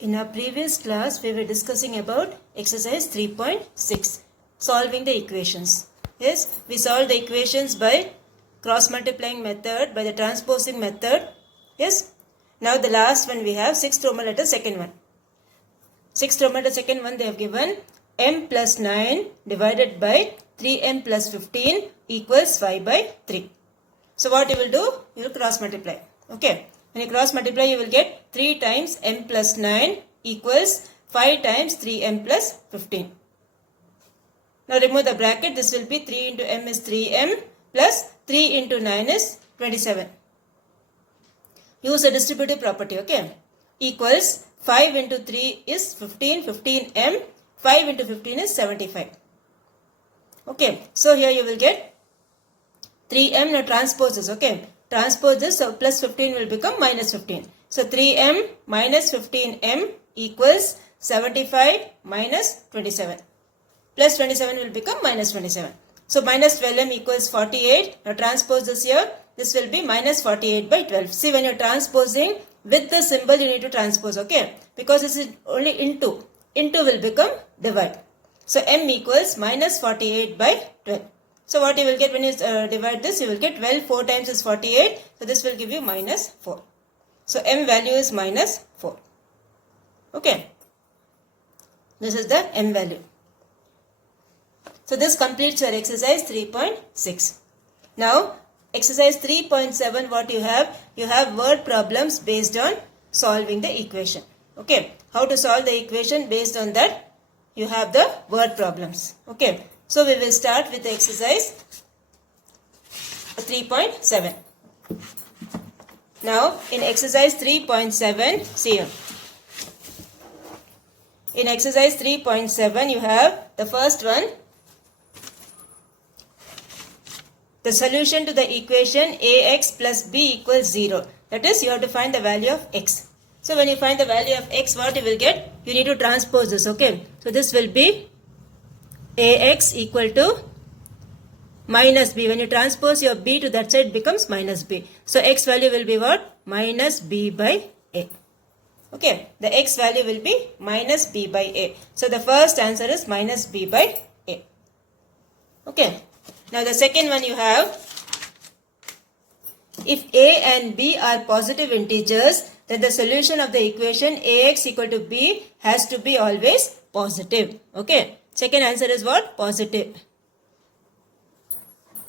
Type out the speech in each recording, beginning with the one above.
In our previous class, we were discussing about exercise 3.6, solving the equations. Yes, we solved the equations by cross-multiplying method, by the transposing method. Yes, now the last one we have, sixth Roman letter, second one. Sixth Roman letter, second one, they have given m plus 9 divided by 3m plus 15 equals 5 by 3. So what you will do? You will cross-multiply. Okay. When you cross multiply, you will get 3 times m plus 9 equals 5 times 3m plus 15. Now remove the bracket. This will be 3 into m is 3m plus 3 into 9 is 27. Use the distributive property. Okay. Equals 5 into 3 is 15. 15m. 5 into 15 is 75. Okay. So here you will get 3m. Now transpose this. Okay. Transpose this, so plus 15 will become minus 15. So 3m minus 15m equals 75 minus 27. Plus 27 will become minus 27. So minus 12m equals 48. Now transpose this here. This will be minus 48 by 12. See, when you're transposing with the symbol, you need to transpose, okay? Because this is only into. Into will become divide. So m equals minus 48 by 12. So what you will get when you divide this, you will get 12, 4 times is 48. So this will give you minus 4. So m value is minus 4. Okay. This is the m value. So this completes your exercise 3.6. Now exercise 3.7, what you have word problems based on solving the equation. Okay. How to solve the equation? Based on that, you have the word problems. Okay. So we will start with the exercise 3.7. Now in exercise 3.7, see here. In exercise 3.7 you have the first one. The solution to the equation ax plus b equals 0. That is, you have to find the value of x. So when you find the value of x, what you will get? You need to transpose this, okay? So this will be ax equal to minus b. When you transpose your b to that side, it becomes minus b. So x value will be what? Minus b by a. Okay, the x value will be minus b by a. So the first answer is minus b by a. Okay, now the second one you have, if a and b are positive integers, then the solution of the equation ax equal to b has to be always positive. Okay. Second answer is what? Positive.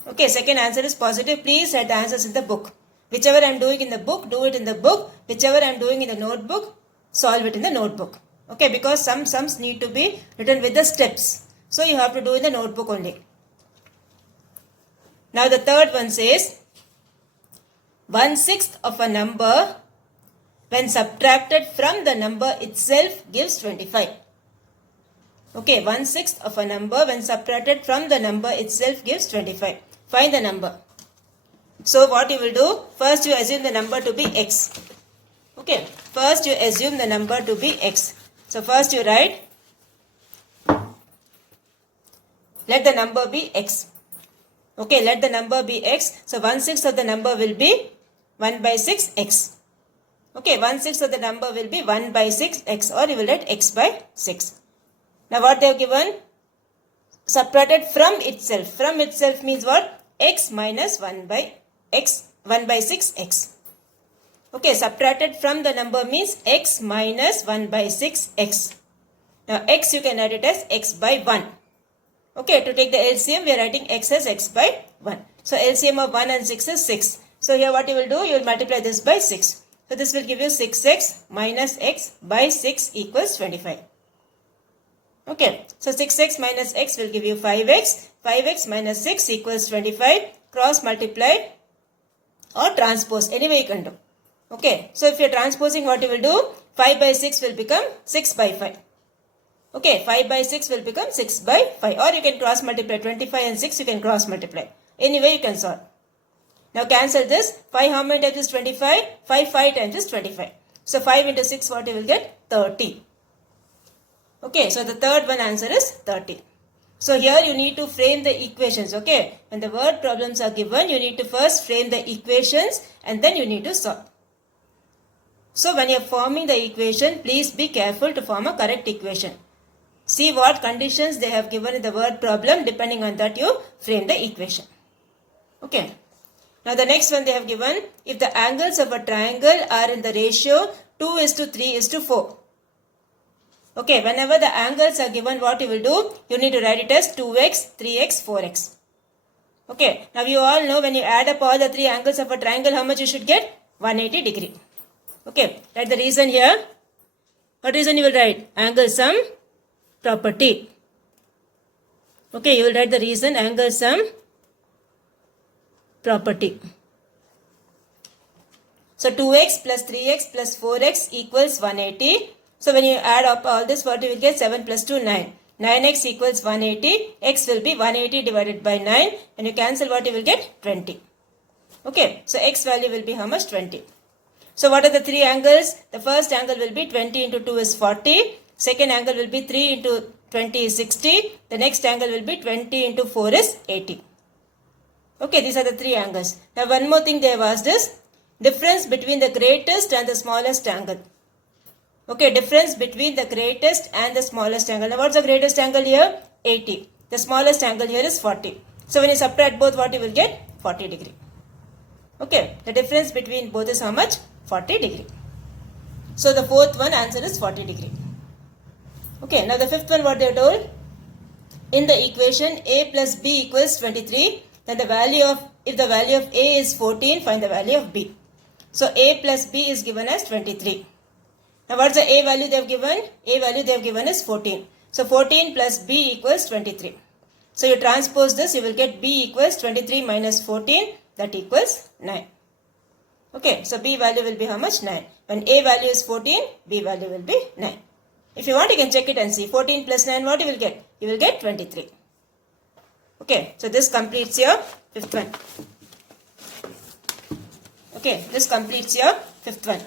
Okay, second answer is positive. Please write the answers in the book. Whichever I am doing in the book, do it in the book. Whichever I am doing in the notebook, solve it in the notebook. Okay, because some sums need to be written with the steps. So you have to do in the notebook only. Now the third one says, 1/6 of a number when subtracted from the number itself gives 25. Okay, 1/6 of a number when subtracted from the number itself gives 25. Find the number. So what you will do? First you assume the number to be x. Okay, first you assume the number to be x. So first you write, let the number be x. Okay, let the number be x. So 1/6 of the number will be 1 by 6 x. Okay, 1/6 of the number will be 1 by 6 x, or you will write x by 6. Now what they have given? Subtracted from itself. From itself means what? X minus 1 by x, 1 by 6 x. Okay, subtracted from the number means x minus 1 by 6 x. Now x you can write it as x by 1. Okay, to take the LCM we are writing x as x by 1. So LCM of 1 and 6 is 6. So here what you will do? You will multiply this by 6. So this will give you 6x minus x by 6 equals 25. Okay, so 6x minus x will give you 5x. 5x minus 6 equals 25. Cross multiply or transpose. Anyway you can do. Okay, so if you are transposing, what you will do? 5 by 6 will become 6 by 5. Okay, 5 by 6 will become 6 by 5. Or you can cross multiply 25 and 6, you can cross multiply. Anyway you can solve. Now cancel this. 5 how many times is 25? 5 times is 25. So 5 into 6, what you will get? 30. Okay, so the third one answer is 30. So here you need to frame the equations. Okay, when the word problems are given, you need to first frame the equations and then you need to solve. So when you are forming the equation, please be careful to form a correct equation. See what conditions they have given in the word problem. Depending on that, you frame the equation. Okay. Now the next one they have given, if the angles of a triangle are in the ratio 2:3:4. Okay, whenever the angles are given, what you will do? You need to write it as 2x, 3x, 4x. Okay, now you all know when you add up all the three angles of a triangle, how much you should get? 180 degree. Okay, write the reason here. What reason you will write? Angle sum property. Okay, you will write the reason angle sum property. So 2x plus 3x plus 4x equals 180. So when you add up all this, what you will get? 7 plus 2, 9. 9x equals 180. X will be 180 divided by 9. When you cancel, what you will get? 20. Okay, so x value will be how much? 20. So what are the three angles? The first angle will be 20 into 2 is 40. Second angle will be 3 into 20 is 60. The next angle will be 20 into 4 is 80. Okay, these are the three angles. Now one more thing they have asked is difference between the greatest and the smallest angle. Okay, difference between the greatest and the smallest angle. Now what's the greatest angle here? 80. The smallest angle here is 40. So when you subtract both, what you will get? 40 degree. Okay, the difference between both is how much? 40 degree. So the fourth one answer is 40 degree. Okay, now the fifth one what they are told? In the equation a plus b equals 23, then the value of, if the value of a is 14, find the value of b. So a plus b is given as 23. Now what's the a value they have given? A value they have given is 14. So 14 plus b equals 23. So you transpose this, you will get b equals 23 minus 14, that equals 9. Okay, so b value will be how much? 9. When a value is 14, b value will be 9. If you want, you can check it and see. 14 plus 9, what you will get? You will get 23. Okay, so this completes your fifth one. Okay, this completes your fifth one.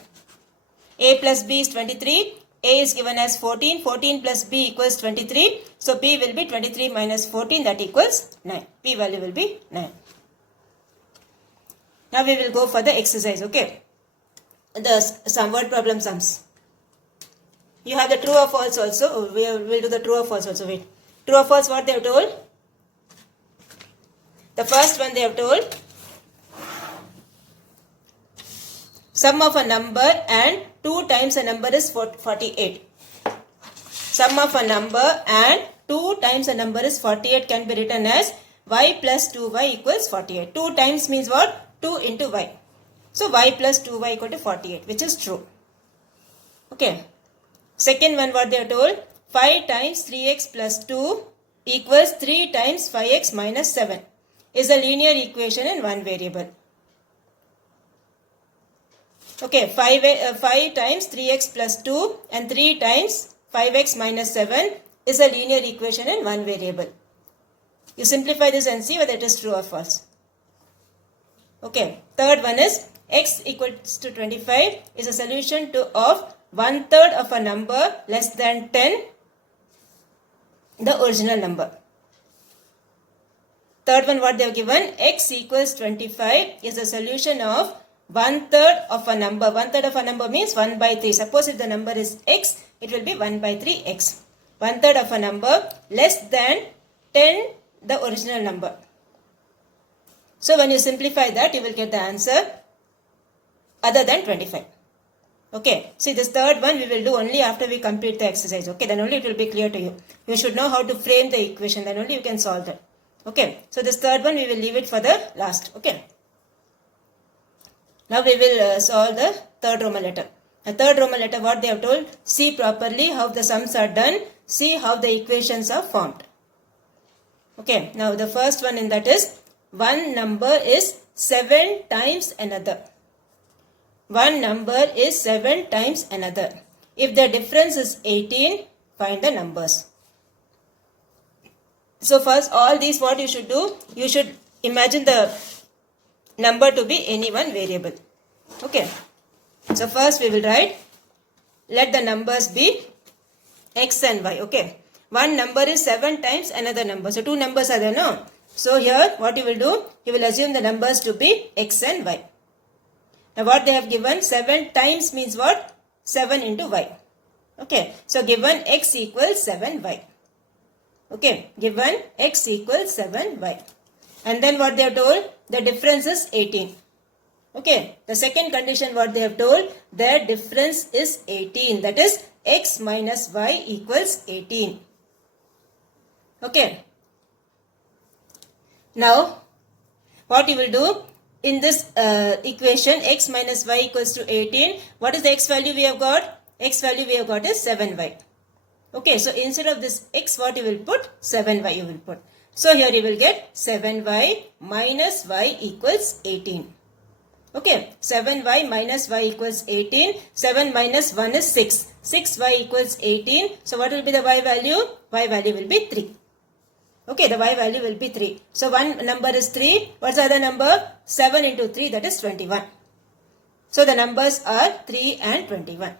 A plus b is 23. A is given as 14. 14 plus b equals 23. So b will be 23 minus 14, that equals 9. B value will be 9. Now we will go for the exercise, okay. Some word problem sums. You have the true or false also. We will do the true or false also. Wait. True or false, what they have told? The first one they have told, sum of a number and 2 times a number is 48. Sum of a number and 2 times a number is 48 can be written as y plus 2y equals 48. 2 times means what? 2 into y. So y plus 2y equal to 48, which is true. Okay. Second one what they are told, 5 times 3x plus 2 equals 3 times 5x minus 7 is a linear equation in one variable. Okay, 5 times 3x plus 2 and 3 times 5x minus 7 is a linear equation in one variable. You simplify this and see whether it is true or false. Okay, third one is x equals to 25 is a solution of 1/3 of a number less than 10, the original number. Third one what they have given, x equals 25 is a solution of 1/3 of a number. 1/3 of a number means 1/3. Suppose if the number is x, it will be 1/3x. 1/3 of a number less than 10, the original number. So when you simplify that, you will get the answer other than 25. Okay, see this third one we will do only after we complete the exercise. Okay, then only it will be clear to you. You should know how to frame the equation, then only you can solve that. Okay, so this third one we will leave it for the last. Okay. Now we will solve the third Roman letter. The third Roman letter what they have told, see properly how the sums are done, see how the equations are formed. Okay, now the first one in that is, one number is 7 times another. One number is 7 times another. If the difference is 18, find the numbers. So first all these what you should do, you should imagine the number to be any one variable. Okay. So first we will write, let the numbers be x and y. Okay. One number is 7 times another number. So two numbers are there, no? So here what you will do, you will assume the numbers to be x and y. Now what they have given, 7 times means what? 7 into y. Okay, so given x equals 7y. Okay, given x equals 7y. And then what they have told, the difference is 18. Okay, the second condition what they have told, the difference is 18. That is x minus y equals 18. Okay. Now, what you will do, in this equation x minus y equals to 18, what is the x value we have got? X value we have got is 7y. Okay, so instead of this x, what you will put? 7y you will put. So here you will get 7y minus y equals 18. Okay, 7y minus y equals 18. 7 minus 1 is 6. 6y equals 18. So what will be the y value? Y value will be 3. Okay, the y value will be 3. So one number is 3. What's the other number? 7 into 3, that is 21. So the numbers are 3 and 21.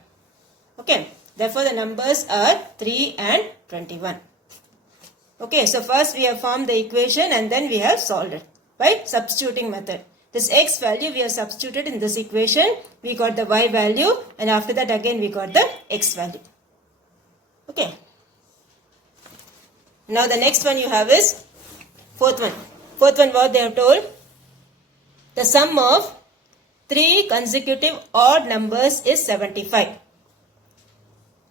Okay, therefore the numbers are 3 and 21. Okay, so first we have formed the equation and then we have solved it by substituting method. This x value we have substituted in this equation. We got the y value and after that again we got the x value. Okay. Now the next one you have is fourth one. Fourth one what they have told. The sum of 3 consecutive odd numbers is 75.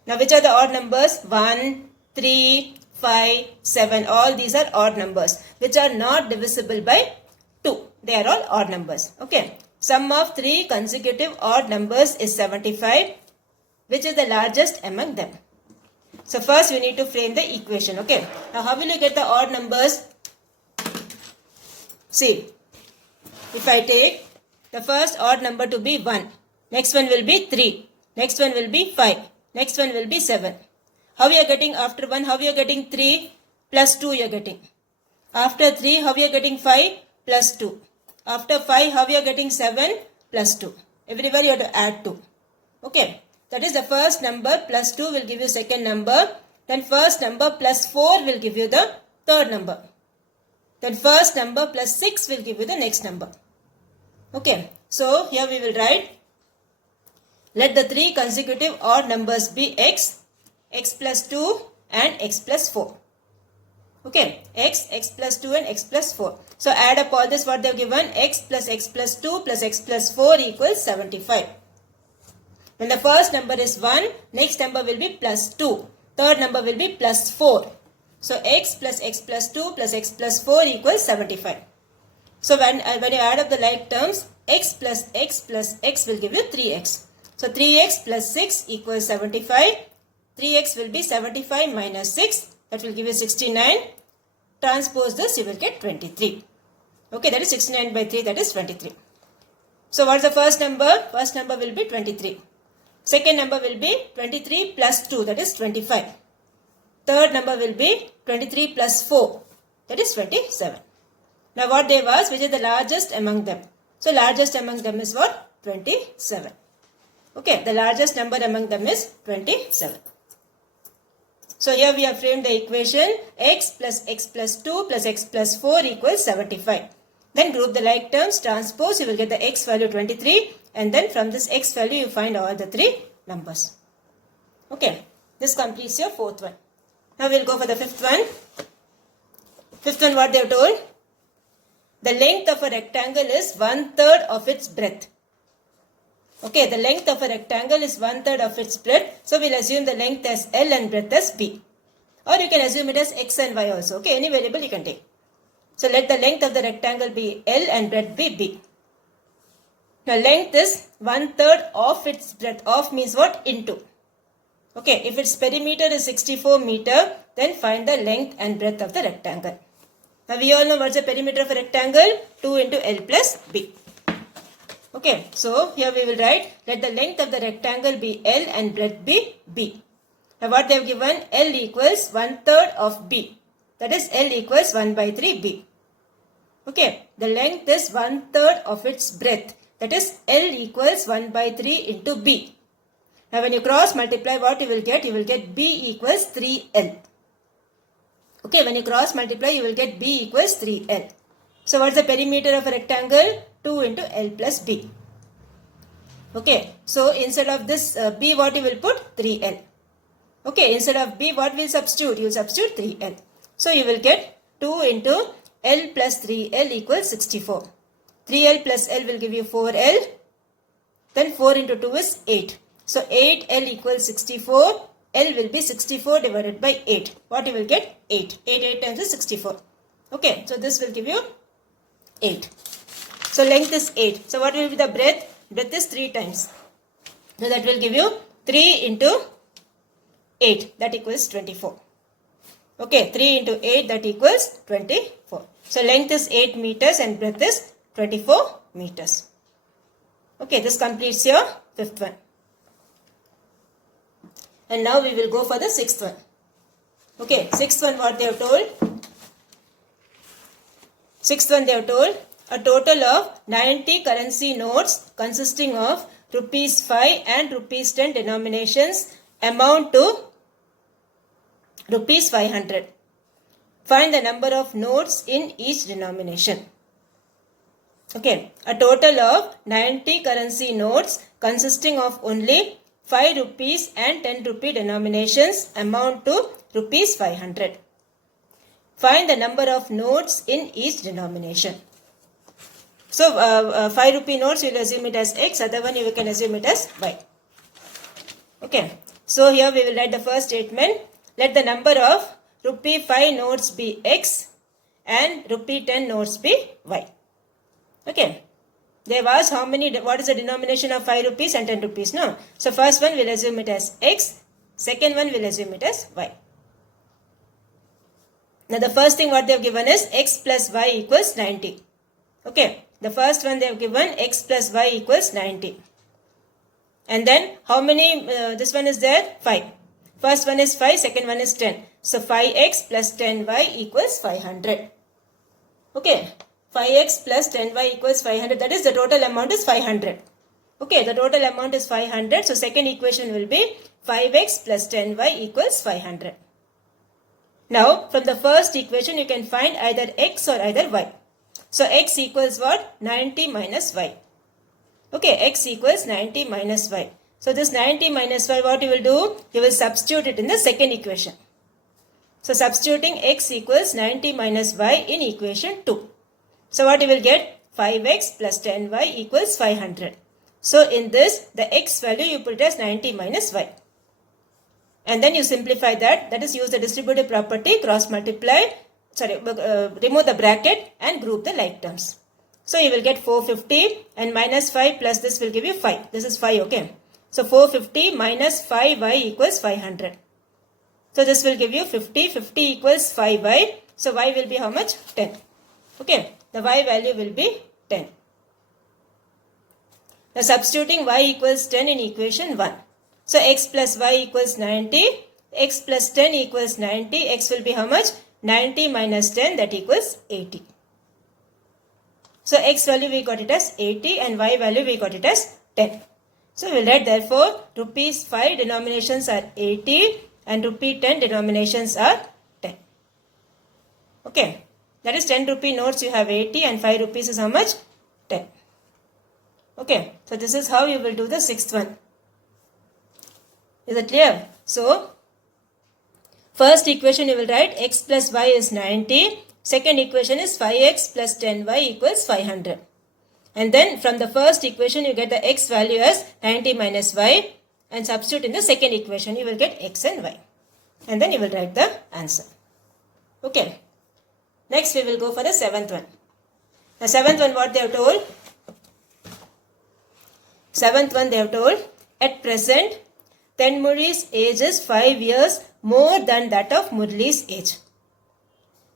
Now which are the odd numbers? 1, 3, 5, 7. All these are odd numbers which are not divisible by 2. They are all odd numbers. Okay. Sum of 3 consecutive odd numbers is 75. Which is the largest among them? So first we need to frame the equation. Okay. Now how will you get the odd numbers? See. If I take the first odd number to be 1. Next one will be 3. Next one will be 5. Next one will be 7. How we are getting after 1? How we are getting 3 plus 2 you are getting. After 3 how we are getting 5 plus 2. After 5 how we are getting 7 plus 2. Everywhere you have to add 2. Okay. That is the first number plus 2 will give you second number. Then first number plus 4 will give you the third number. Then first number plus 6 will give you the next number. Okay. So here we will write. Let the 3 consecutive odd numbers be x, x plus 2 and x plus 4. Okay, x, x plus 2 and x plus 4. So add up all this what they have given, x plus 2 plus x plus 4 equals 75. When the first number is 1, next number will be plus 2. Third number will be plus 4. So x plus 2 plus x plus 4 equals 75. So when you add up the like terms, x plus x will give you 3x. So 3x plus 6 equals 75. 3x will be 75 minus 6. That will give you 69. Transpose this, you will get 23. Okay, that is 69 by 3, that is 23. So what is the first number? First number will be 23. Second number will be 23 plus 2, that is 25. Third number will be 23 plus 4, that is 27. Now what they was, which is the largest among them? So largest among them is what? 27. Okay, the largest number among them is 27. So here we have framed the equation x plus 2 plus x plus 4 equals 75. Then group the like terms, transpose, you will get the x value 23 and then from this x value you find all the 3 numbers. Okay, this completes your fourth one. Now we will go for the fifth one. Fifth one what they have told? The length of a rectangle is 1/3 of its breadth. Okay, the length of a rectangle is 1/3 of its breadth. So we'll assume the length as L and breadth as B. Or you can assume it as X and Y also. Okay, any variable you can take. So let the length of the rectangle be L and breadth be B. Now length is 1/3 of its breadth. Of means what? Into. Okay, if its perimeter is 64 meter, then find the length and breadth of the rectangle. Now we all know what's the perimeter of a rectangle? 2 into L plus B. Okay, so here we will write, let the length of the rectangle be L and breadth be B. Now what they have given, L equals 1/3 of B. That is L equals 1 by 3 B. Okay, the length is 1/3 of its breadth. That is L equals 1 by 3 into B. Now when you cross multiply, what you will get? You will get B equals 3L. Okay, when you cross multiply, you will get B equals 3L. So what is the perimeter of a rectangle? 2 into L plus B. Okay, so instead of this B, what you will put? 3L. Okay, instead of B, what will substitute? You will substitute 3L. So you will get 2 into L plus 3L equals 64. 3L plus L will give you 4L. Then 4 into 2 is 8. So 8L equals 64. L will be 64 divided by 8. What you will get? 8. 8 times is 64. Okay, so this will give you 8. So length is 8. So what will be the breadth? Breadth is 3 times. So that will give you 3 into 8. That equals 24. Okay, 3 into 8 that equals 24. So length is 8 meters and breadth is 24 meters. Okay, this completes your fifth one. And now we will go for the sixth one. Okay, sixth one what they have told? Sixth one they have told a total of 90 currency notes consisting of rupees 5 and rupees 10 denominations amount to rupees 500. Find the number of notes in each denomination. Okay, a total of 90 currency notes consisting of only 5 rupees and 10 rupee denominations amount to rupees 500. Find the number of notes in each denomination. So, 5 rupee notes you will assume it as X, other one you can assume it as Y. Okay, so here we will write the first statement. Let the number of rupee 5 notes be X and rupee 10 notes be Y. Okay, they have asked what is the denomination of 5 rupees and 10 rupees, no? So first one we'll assume it as X, second one we'll assume it as Y. Now the first thing what they have given is X plus Y equals 90. Okay, the first one they have given X plus Y equals 90. And then how many, this one is there? 5. First one is 5, second one is 10. So 5X plus 10Y equals 500. Okay. 5x plus 10y equals 500. That is the total amount is 500. Okay, the total amount is 500. So second equation will be 5x plus 10y equals 500. Now from the first equation you can find either x or either y. So x equals what? 90 minus y. Okay, x equals 90 minus y. So this 90 minus y, what you will do? You will substitute it in the second equation. So substituting x equals 90 minus y in equation 2. So what you will get? 5x plus 10y equals 500. So in this, the x value you put as 90 minus y. And then you simplify that. That is use the distributive property, cross multiply, remove the bracket and group the like terms. So you will get 450 and minus 5 plus this will give you 5. This is 5, okay. So 450 minus 5y equals 500. So this will give you 50. 50 equals 5y. So y will be how much? 10. Okay. The y value will be 10. Now substituting y equals 10 in equation 1. So x plus y equals 90. X plus 10 equals 90. X will be how much? 90 minus 10, that equals 80. So x value we got it as 80 and y value we got it as 10. So we will write therefore rupees 5 denominations are 80 and rupee 10 denominations are 10. Okay. That is 10 rupee notes you have 80 and 5 rupees is how much? 10. Okay. So this is how you will do the sixth one. Is it clear? So first equation you will write x plus y is 90. Second equation is 5x plus 10y equals 500. And then from the first equation you get the x value as 90 minus y and substitute in the second equation you will get x and y. And then you will write the answer. Okay. Next we will go for the seventh one. The seventh one what they have told? Seventh one they have told at present Tenmuri's age is 5 years more than that of Murli's age.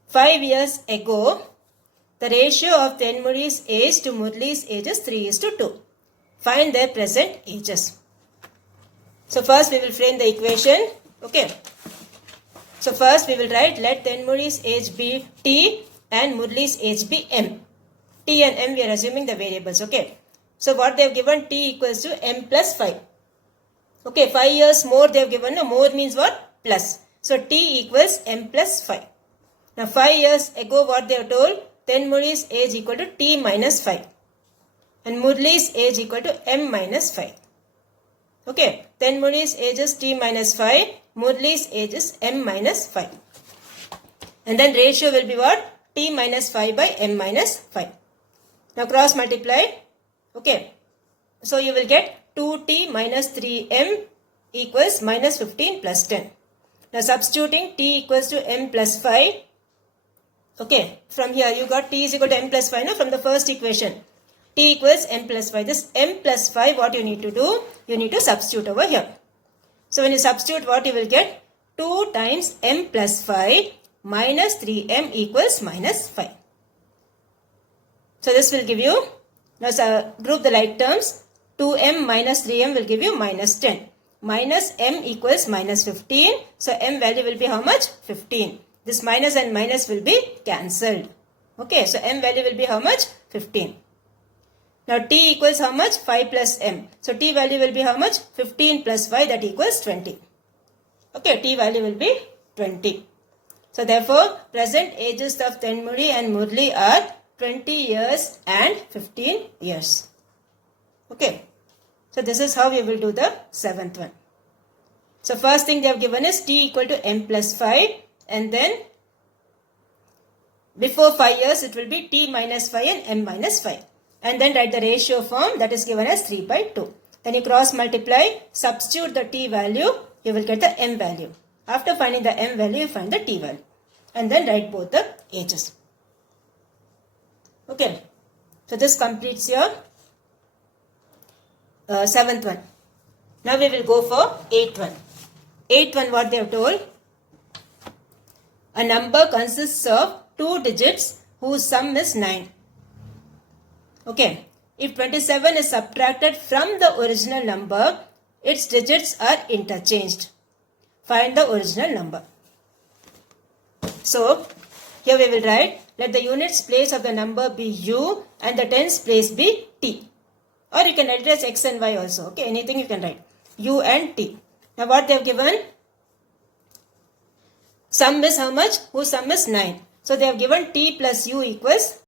5 years ago the ratio of Tenmuri's age to Murli's age is 3:2. Find their present ages. So first we will frame the equation. Okay. So first we will write let Tenmuri's age be T and Murli's age be M. T and M we are assuming the variables. Okay. So what they have given T equals to M plus 5. Okay, 5 years more they have given. No, more means what? Plus. So T equals M plus 5. Now 5 years ago what they have told? Tenmuri's age equal to T minus 5. and Murli's age equal to m minus 5. Okay, then Murli's age is t minus 5, Murli's age is m minus 5. And then ratio will be what? T minus 5 by m minus 5. Now cross multiply. Okay, so you will get 2t minus 3m equals minus 15 plus 10. Now substituting t equals to m plus 5. Okay, from here you got t is equal to m plus 5 now from the first equation. T equals m plus 5. This m plus 5, what you need to do? You need to substitute over here. So when you substitute, what you will get? 2 times m plus 5 minus 3m equals minus 5. So this will give you, now group the like terms. 2m minus 3m will give you minus 10. Minus m equals minus 15. So m value will be how much? 15. This minus and minus will be cancelled. Okay, so m value will be how much? 15. Now t equals how much? 5 plus m. So t value will be how much? 15 plus 5, that equals 20. Okay, t value will be 20. So therefore, present ages of Tenmudi and Murli are 20 years and 15 years. Okay. So this is how we will do the 7th one. So first thing they have given is t equal to m plus 5, and then before 5 years it will be t minus 5 and m minus 5. And then write the ratio form, that is given as 3 by 2. Then you cross multiply, substitute the t value, you will get the m value. After finding the m value, you find the t value. And then write both the ages. Okay. So this completes your 7th one. Now we will go for 8th one. 8th one, what they have told? A number consists of 2 digits whose sum is 9. Okay. If 27 is subtracted from the original number, its digits are interchanged. Find the original number. So, here we will write, let the units place of the number be u and the tens place be t. Or you can write it as x and y also. Okay, anything you can write. U and t. Now what they have given? Sum is how much? Whose sum is 9. So they have given t plus u equals